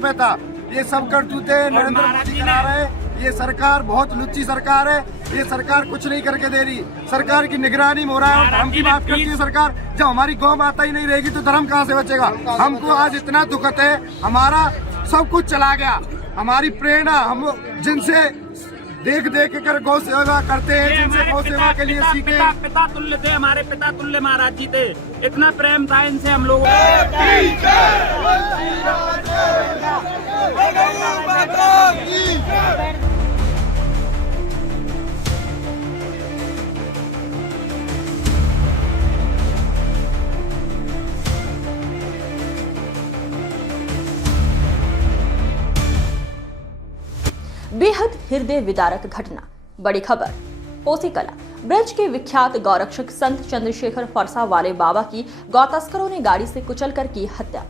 पे था। ये सब करतूते नरेंद्र मोदी करा रहे। ये सरकार बहुत लुच्ची सरकार है। ये सरकार कुछ नहीं करके दे रही। सरकार की निगरानी में हो रहा है और धर्म की बात करती है सरकार। जब हमारी गौ माता ही नहीं रहेगी तो धर्म कहाँ से बचेगा। हमको आज इतना दुखद है, हमारा सब कुछ चला गया। हमारी प्रेरणा हम जिनसे देख देख कर गौ सेवा करते हैं, जिनसे गौ सेवा के लिए सीखे। पिता तुल्य थे, हमारे पिता तुल्य महाराज जी थे। इतना प्रेम था इनसे हम लोगों बेहद हृदय विदारक घटना। बड़ी खबर। पोसी कला ब्रज के विख्यात गौरक्षक संत चंद्रशेखर फरसा वाले बाबा की गौतस्करों ने गाड़ी से कुचलकर की हत्या।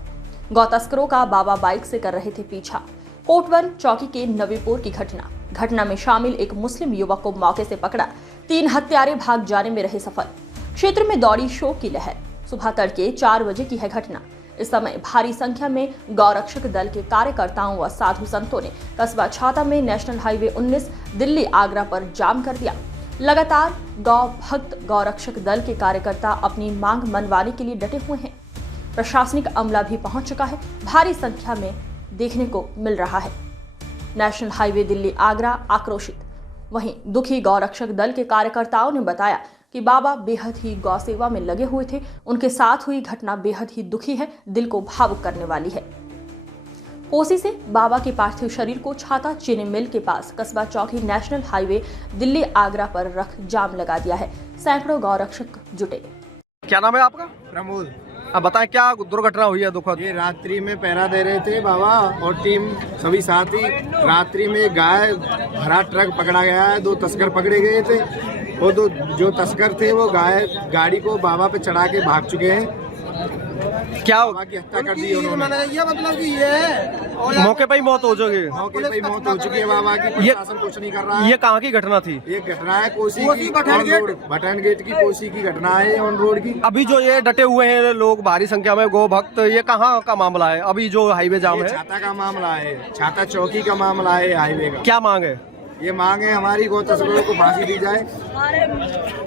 गौतस्करों का बाबा बाइक से कर रहे थे पीछा। कोटवन चौकी के नवीपुर की घटना में शामिल एक मुस्लिम युवक को मौके से पकड़ा। 3 हत्यारे भाग जाने में रहे सफल। क्षेत्र में दौड़ी शोक की लहर। सुबह तड़के 4 बजे की है घटना। इस समय भारी संख्या में गौरक्षक दल के कार्यकर्ताओं व साधु संतों ने कस्बा छाता में नेशनल हाईवे 19 दिल्ली आगरा पर जाम कर दिया। लगातार गौ भक्त गौरक्षक दल के कार्यकर्ता अपनी मांग मनवाने के लिए डटे हुए हैं। प्रशासनिक अमला भी पहुंच चुका है। भारी संख्या में देखने को मिल रहा है। नेशनल हाईवे दिल्ली आगरा आक्रोशित। वहीं दुखी गौरक्षक दल के कार्यकर्ताओं ने बताया कि बाबा बेहद ही गौ सेवा में लगे हुए थे। उनके साथ हुई घटना बेहद ही दुखी है, दिल को भावुक करने वाली है। कोसी से बाबा के पार्थिव शरीर को छाता चीनी मिल के पास कस्बा चौकी नेशनल हाईवे दिल्ली आगरा पर रख जाम लगा दिया है। सैकड़ों गौरक्षक जुटे। क्या नाम है आपका? प्रमोद। अब बताएं क्या दुर्घटना हुई है दुखद? ये रात्रि में पहरा दे रहे थे बाबा और टीम सभी साथी। रात्रि में गाय भरा ट्रक पकड़ा गया है। 2 तस्कर पकड़े गए थे। वो जो तस्कर थे वो गाड़ी को बाबा पे चढ़ा के भाग चुके हैं। क्या बाबा की हत्या कर दी उन्होंने। ये मतलब कि ये मौके पर ही मौत हो चुकी है। मौके पर ही मौत हो चुकी है बाबा की। प्रशासन कुछ नहीं कर रहा है। ये कहाँ की घटना थी? ये घटना है कोसी की भटन गेट की कोसी की घटना है ऑन रोड की। अभी जो ये डटे हुए हैं लोग भारी संख्या में गौ भक्त, ये कहाँ का मामला है? अभी जो हाईवे जाम है छाता का मामला है। छाता चौकी का मामला है हाईवे का। क्या मांग है? ये मांग है हमारी गौ तस्करों को फांसी दी जाए।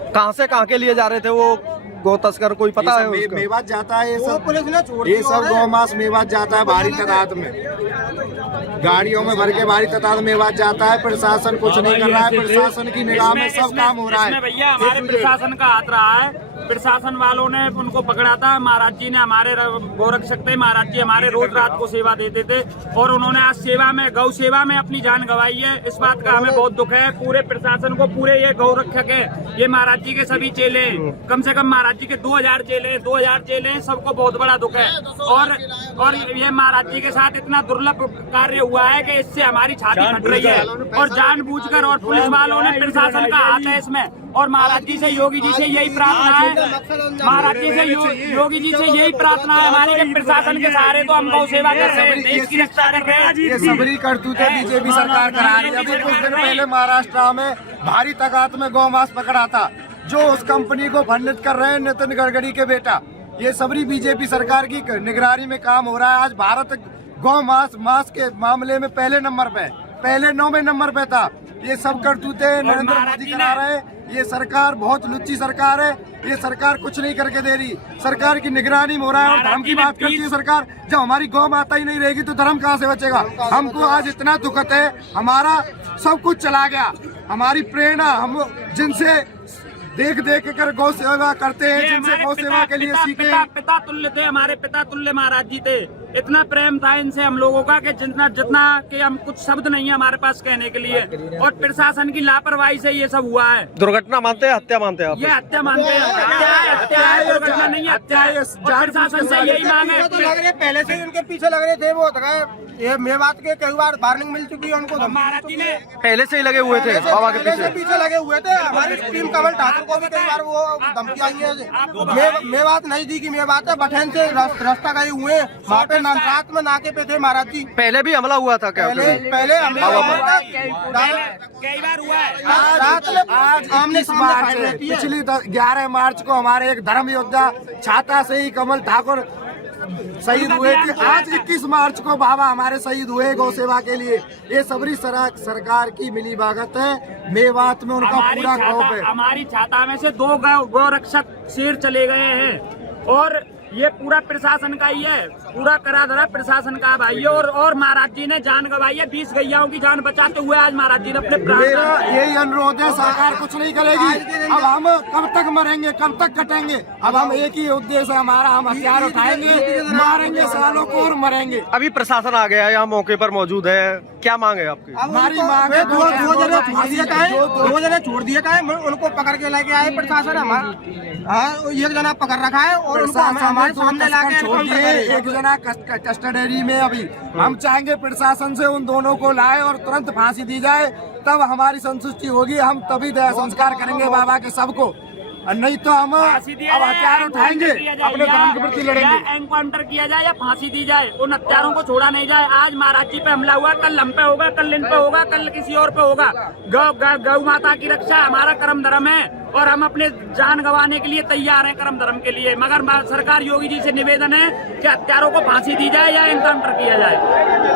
कहाँ से कहाँ के लिए जा रहे थे वो गौ तस्कर, कोई पता है? मेवात जाता है ये सब। ये सब गौ मांस मेवात जाता है भारी तादाद में। गाड़ियों में भर के भारी तादाद में मेवात जाता है। प्रशासन कुछ नहीं कर रहा है। प्रशासन की निगाह में सब काम हो रहा है। भैया हमारे प्रशासन का हाथ रहा है। प्रशासन वालों ने उनको पकड़ा था। महाराज जी ने हमारे गोरक्षक थे। महाराज जी हमारे रोज रात को सेवा देते थे और उन्होंने आज सेवा में गौ सेवा में अपनी जान गंवाई है। इस बात का हमें बहुत दुख है। पूरे प्रशासन को, पूरे ये गौरक्षक है, ये महाराज जी के सभी चेले, कम से कम महाराज जी के 2000 चेले, सबको बहुत बड़ा दुख है। और ये महाराज जी के साथ इतना दुर्लभ कार्य हुआ है कि इससे हमारी छाती फट रही है। और जानबूझकर और पुलिस वालों ने, प्रशासन का हाथ है इसमें। और महाराज जी से, योगी जी से यही प्रार्थना है। महाराज जी से, योगी जी से यही प्रार्थना है हमारी कि प्रशासन के सहारे तो हम गौ सेवा कर रहे हैं, देश की रक्षा कर रहे हैं। ये सबरी करतूते बीजेपी सरकार करा रही है। अभी कुछ दिन पहले महाराष्ट्र में भारी तादाद में गौ मांस पकड़ा था, जो उस कंपनी को फंडित कर रहे हैं नितिन गडकरी के बेटा। ये सबरी बीजेपी सरकार की निगरानी में काम हो रहा है। आज भारत गौ मांस के मामले में पहले 9वें नंबर पे था। ये सब करतूते नरेंद्र मोदी करा रहे। ये सरकार बहुत लुच्ची सरकार है। ये सरकार कुछ नहीं करके दे रही। सरकार की निगरानी में हो रहा है और धर्म की बात करती है सरकार। जब हमारी गौ माता ही नहीं रहेगी तो धर्म कहाँ से बचेगा। हमको आज इतना दुखद है, हमारा सब कुछ चला गया। हमारी प्रेरणा हम जिनसे देख देख कर गौ सेवा करते हैं, जिनसे गौ सेवा के लिए सीखे। पिता तुल्य थे, हमारे पिता तुल्य महाराज जी थे। इतना प्रेम था इनसे हम लोगों का कि जितना कि हम कुछ शब्द नहीं है हमारे पास कहने के लिए। और प्रशासन की लापरवाही से ये सब हुआ है। दुर्घटना मानते हैं, हत्या मानते हैं आप? ये हत्या मानते हैं। हत्या है, दुर्घटना नहीं, हत्या है। प्रशासन से यही मांग है। पहले से उनके पीछे लग रहे थे। वो ये मेवात के कई बार वार्निंग मिल चुकी है उनको। महाराज जी ने पहले से ही लगे हुए थे बाबा के पीछे लगे हुए थे। हमारी टीम कमल ठाकुर को भी कई बार वो धमकी आई है। मेवात नजदीकी मेवात है, बठेन से रास्ता गए हुए। वहाँ पे रात में नाके पे थे महाराज जी। पहले भी हमला हुआ था क्या? पहले हमला हुआ था, कई बार हुआ है। आज पिछली 11 मार्च को हमारे एक धर्म योद्धा छाता से ही कमल ठाकुर शहीद हुए थे। आज 21 मार्च को बाबा हमारे शहीद हुए गौ सेवा के लिए। ये सबरी सरकार की मिली भगत है। मेवात में उनका पूरा खौफ है। हमारी छाता में से 2 गौ रक्षक शेर चले गए हैं और ये पूरा प्रशासन का ही है, पूरा करा धरा प्रशासन का भाई। और महाराज जी ने जान गंवाई है, 20 गैयाओं की जान बचाते हुए आज महाराज जी ने अपने प्राण। मेरा यही अनुरोध है, सरकार कुछ नहीं करेगी। अब हम कब तक मरेंगे, कब तक कटेंगे? अब हम एक ही उद्देश्य हमारा, हम हथियार उठाएंगे, मारेंगे सालों को और मरेंगे। अभी प्रशासन आ गया है, यहाँ मौके पर मौजूद है, क्या मांग है आपकी? हमारी मांग है, 2 जने छोड़ दिए का है, 2 जने छोड़ दिए का है, उनको पकड़ के लेके आए प्रशासन। हमारा हाँ 1 जना पकड़ रखा है और उनको हमारे सामने लाके छोड़ दिए, 1 जना कस्टडी में। अभी हम चाहेंगे प्रशासन से उन दोनों को लाए और तुरंत फांसी दी जाए, तब हमारी संतुष्टि होगी। हम तभी दया संस्कार करेंगे बाबा के सबको, और नहीं तो हम अब हथियार उठाएंगे, अपने धर्म के प्रति लड़ेंगे। एनकाउंटर किया जाए या फांसी दी जाए, उन हत्यारों को छोड़ा नहीं जाए। आज महाराज जी पे हमला हुआ, कल हम पे होगा, कल इन पे होगा, कल किसी और पे होगा। गौ माता की रक्षा हमारा कर्म धर्म है और हम अपने जान गंवाने के लिए तैयार हैं कर्म धर्म के लिए। मगर सरकार योगी जी से निवेदन है कि हत्यारों को फांसी दी जाए या एनकाउंटर किया जाए।